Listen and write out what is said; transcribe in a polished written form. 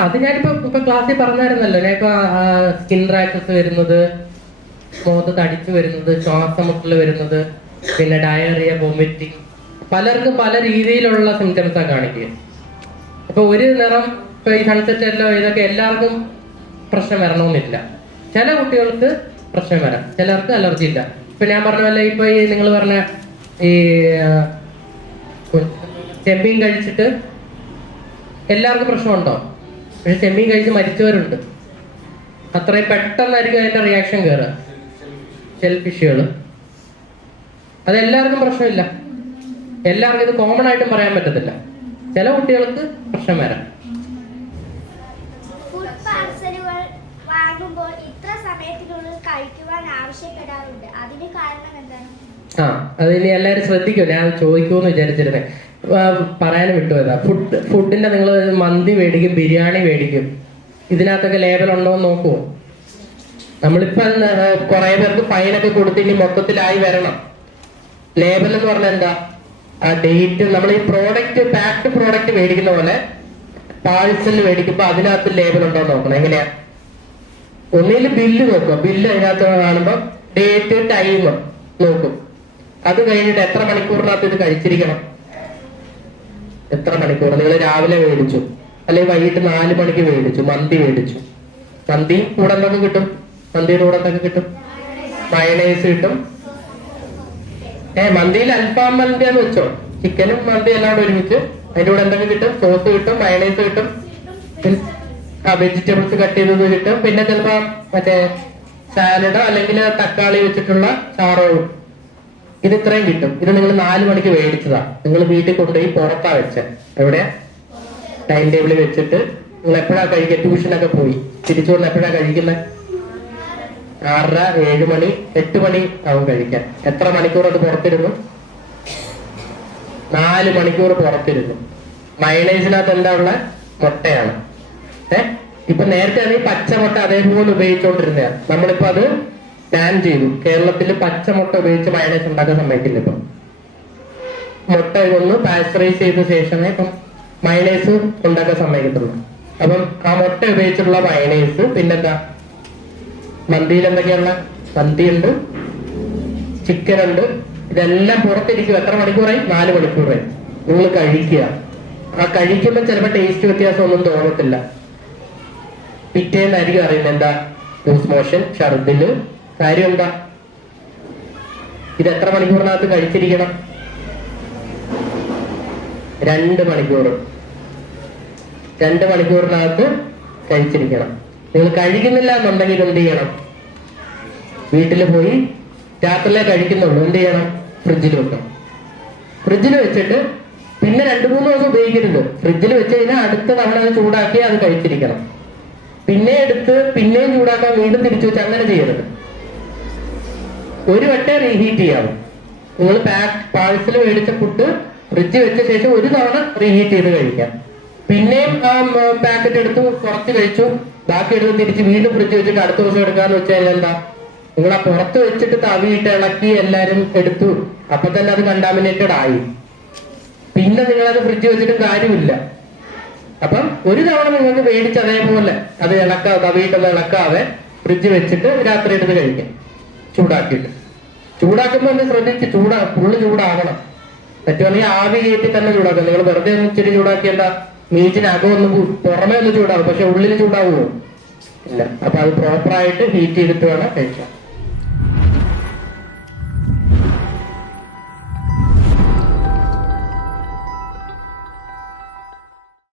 അത് ഞാനിപ്പോ ക്ലാസ്സിൽ പറഞ്ഞായിരുന്നല്ലോ. ഞാനിപ്പോ സ്കിൻ റാഷസ് വരുന്നത്, മുഖത്ത് തടിച്ചു വരുന്നത്, ശ്വാസമുട്ടൽ വരുന്നത്, പിന്നെ ഡയറിയ, വൊമിറ്റിങ്, പലർക്കും പല രീതിയിലുള്ള സിംറ്റംസാണ് കാണിക്കുക. അപ്പൊ ഒരു നിറം ഇപ്പൊ ഈ സൺസെറ്റ് എല്ലോ ഇതൊക്കെ എല്ലാവർക്കും പ്രശ്നം വരണമെന്നില്ല. ചില കുട്ടികൾക്ക് പ്രശ്നം വരാം, ചിലർക്ക് അലർജി ഇല്ല. ഇപ്പൊ ഞാൻ പറഞ്ഞ പോലെ ഇപ്പൊ ഈ നിങ്ങൾ പറഞ്ഞ ഈ ചെമ്മീൻ കഴിച്ചിട്ട് എല്ലാവർക്കും പ്രശ്നമുണ്ടോ? പക്ഷെ ചെമ്മീൻ കഴിച്ച് മരിച്ചവരുണ്ട്. അത്രയും പെട്ടെന്നായിരിക്കും അതിന്റെ റിയാക്ഷൻ കയറുക. ഷെൽഫിഷുകൾ അതെല്ലാവർക്കും പ്രശ്നമില്ല. എല്ലാവർക്കും ഇത് കോമൺ ആയിട്ടും പറയാൻ പറ്റത്തില്ല. ചില കുട്ടികൾക്ക് പ്രശ്നം വരാം. അതിനി എല്ലാവരും ശ്രദ്ധിക്കും. ഞാൻ ചോദിക്കുമെന്ന് വിചാരിച്ചിരുന്നേ, പറയാനും വിട്ടുപോയതാ. ഫുഡിന്റെ നിങ്ങൾ മന്തി മേടിക്കും, ബിരിയാണി മേടിക്കും, ഇതിനകത്തൊക്കെ ലേബൽ ഉണ്ടോ എന്ന് നോക്കുമോ? നമ്മളിപ്പോ കുറെ പേർക്ക് ഫൈനൊക്കെ കൊടുത്ത് ഇനി മൊത്തത്തിലായി വരണം. ലേബൽ എന്ന് പറഞ്ഞാൽ എന്താ? ആ ഡേറ്റ്, നമ്മൾ ഈ പ്രോഡക്റ്റ് പാക്ഡ് പ്രോഡക്റ്റ് മേടിക്കുന്ന പോലെ പാഴ്സൽ മേടിക്കുമ്പോ അതിനകത്ത് ലേബൽ ഉണ്ടോ എന്ന് നോക്കണം. എങ്ങനെയാ? ഒന്നിൽ ബില്ല് നോക്കുക. ബില്ല് അതിനകത്ത് കാണുമ്പോ ഡേറ്റ്, ടൈം നോക്കും. അത് കഴിഞ്ഞിട്ട് എത്ര മണിക്കൂറിനകത്ത് ഇത് കഴിച്ചിരിക്കണം. എത്ര മണിക്കൂർ? നിങ്ങൾ രാവിലെ മേടിച്ചു, അല്ലെങ്കിൽ വൈകിട്ട് 4 മണിക്ക് മേടിച്ചു, മന്തി മേടിച്ചു. മന്തി കൂടെ എന്തൊക്കെ കിട്ടും? മന്തിയുടെ കൂടെ എന്തൊക്കെ കിട്ടും? മയണൈസ് കിട്ടും. മന്തിയിൽ അൽഫാം മന്തിയാന്ന് വെച്ചോ, ചിക്കനും മന്തി എല്ലാം കൂടെ ഒരുമിച്ച്. അതിന്റെ കൂടെ എന്തൊക്കെ കിട്ടും? സോസ് കിട്ടും, മയണൈസ് കിട്ടും, വെജിറ്റബിൾസ് കട്ട് ചെയ്തത് കിട്ടും. പിന്നെ ചിലപ്പോ മറ്റേ സാലഡോ അല്ലെങ്കിൽ തക്കാളി വെച്ചിട്ടുള്ള ചാറോ, ഇത് ഇത്രയും കിട്ടും. ഇത് നിങ്ങൾ 4 മണിക്ക് മേടിച്ചതാ. നിങ്ങൾ വീട്ടിൽ കൊണ്ടുപോയി പുറത്താ വെച്ചത്. എവിടെയാ? ടൈം ടേബിളിൽ വെച്ചിട്ട് നിങ്ങൾ എപ്പോഴാ കഴിക്കുക? ട്യൂഷനൊക്കെ പോയി തിരിച്ചു വന്ന് എപ്പോഴാ കഴിക്കുന്നത്? 6:30, 7 മണി, 8 മണി ആവും കഴിക്കാൻ. എത്ര മണിക്കൂർ അത് പുറത്തിരുന്നു? 4 മണിക്കൂർ പുറത്തിരുന്നു. മയണൈസിനകത്ത് എന്താ ഉള്ള? മുട്ടയാണ്. ഇപ്പൊ നേരത്തെ ആണെങ്കിൽ പച്ചമുട്ട അതേപോലെ ഉപയോഗിച്ചോണ്ടിരുന്ന, നമ്മളിപ്പോ അത് ബാൻ ചെയ്തു. കേരളത്തിൽ പച്ചമുട്ട ഉപയോഗിച്ച് മയണൈസ് ഉണ്ടാക്കാൻ സമ്മതിക്കില്ല. ഇപ്പം മുട്ട ഒന്ന് പാസ്ചറൈസ് ചെയ്ത ശേഷമേ ഇപ്പം മയണൈസ് ഉണ്ടാക്കാൻ സമ്മതിക്കത്തുള്ളൂ. അപ്പം ആ മുട്ട ഉപയോഗിച്ചിട്ടുള്ള മയണൈസ്, പിന്നെന്താ മന്തിയിൽ എന്തൊക്കെയുള്ള? മന്തി ഉണ്ട്, ചിക്കൻ ഉണ്ട്, ഇതെല്ലാം പുറത്തിരിക്കും. എത്ര മണിക്കൂറായി? 4 മണിക്കൂറായി. നിങ്ങൾ കഴിക്കുക. ആ കഴിക്കുമ്പോൾ ചിലപ്പോൾ ടേസ്റ്റ് വ്യത്യാസം ഒന്നും തോന്നത്തില്ല. പിറ്റേന്നായിരിക്കും അറിയുന്നത് എന്താ? ലൂസ് മോഷൻ, ഛർദില്. കാര്യം എന്താ? ഇത് എത്ര മണിക്കൂറിനകത്ത് കഴിച്ചിരിക്കണം? 2 മണിക്കൂർ. 2 മണിക്കൂറിനകത്ത് കഴിച്ചിരിക്കണം. നിങ്ങൾ കഴിക്കുന്നില്ല എന്നുണ്ടെങ്കിൽ എന്ത് ചെയ്യണം? വീട്ടിൽ പോയി രാത്രിയിലെ കഴിക്കുന്നുള്ളൂ, എന്ത് ചെയ്യണം? ഫ്രിഡ്ജിൽ വെക്കണം. ഫ്രിഡ്ജിൽ വെച്ചിട്ട് പിന്നെ 2-3 ദിവസം ഉപയോഗിക്കരുത്. ഫ്രിഡ്ജിൽ വെച്ച് കഴിഞ്ഞാൽ അടുത്ത തവണ അത് ചൂടാക്കി അത് കഴിച്ചിരിക്കണം. പിന്നെ എടുത്ത് പിന്നെയും ചൂടാക്കാൻ വീണ്ടും തിരിച്ചു വെച്ച് അങ്ങനെ ചെയ്യരുത്. ഒരു വട്ടേ റീഹീറ്റ് ചെയ്യാവും. നിങ്ങൾ പാഴ്സൽ മേടിച്ച ഫുഡ് ഫ്രിഡ്ജ് വെച്ച ശേഷം ഒരു തവണ റീഹീറ്റ് ചെയ്ത് കഴിക്കാം. പിന്നെയും ആ പാക്കറ്റ് എടുത്ത് കുറച്ച് കഴിച്ചു, ബാക്കി എടുത്ത് തിരിച്ച് വീണ്ടും ഫ്രിഡ്ജ് വെച്ചിട്ട് അടുത്ത ദിവസം എടുക്കാന്ന് വെച്ച് കഴിഞ്ഞാൽ എന്താ? നിങ്ങൾ ആ പുറത്ത് വെച്ചിട്ട് തവിയിട്ട് ഇളക്കി എല്ലാരും എടുത്തു, അപ്പൊ തന്നെ അത് കണ്ടാമിനേറ്റഡ് ആയി. പിന്നെ നിങ്ങളത് ഫ്രിഡ്ജ് വെച്ചിട്ടും കാര്യമില്ല. അപ്പം ഒരു തവണ നിങ്ങൾക്ക് മേടിച്ച് അതേപോലെ അത് തവിയിട്ടൊന്ന് ഇളക്കാതെ ഫ്രിഡ്ജ് വെച്ചിട്ട് രാത്രി എടുത്ത് കഴിക്കാം, ചൂടാക്കിയിട്ട്. ചൂടാക്കുമ്പോൾ ഒന്ന് ശ്രദ്ധിച്ച് ഫുള്ള് ചൂടാകണം. പറ്റുവാണെങ്കിൽ ആവി കയറ്റി തന്നെ ചൂടാക്കാം. നിങ്ങൾ വെറുതെ ഒന്ന് ഇച്ചിരി ചൂടാക്കിയല്ല, മീറ്റിനകം ഒന്ന് പുറമേ ഒന്ന് ചൂടാവും, പക്ഷെ ഉള്ളിൽ ചൂടാവുമോ? ഇല്ല. അപ്പൊ അത് പ്രോപ്പറായിട്ട് ഹീറ്റ് ചെയ്തിട്ട് വേണം കഴിക്കാം.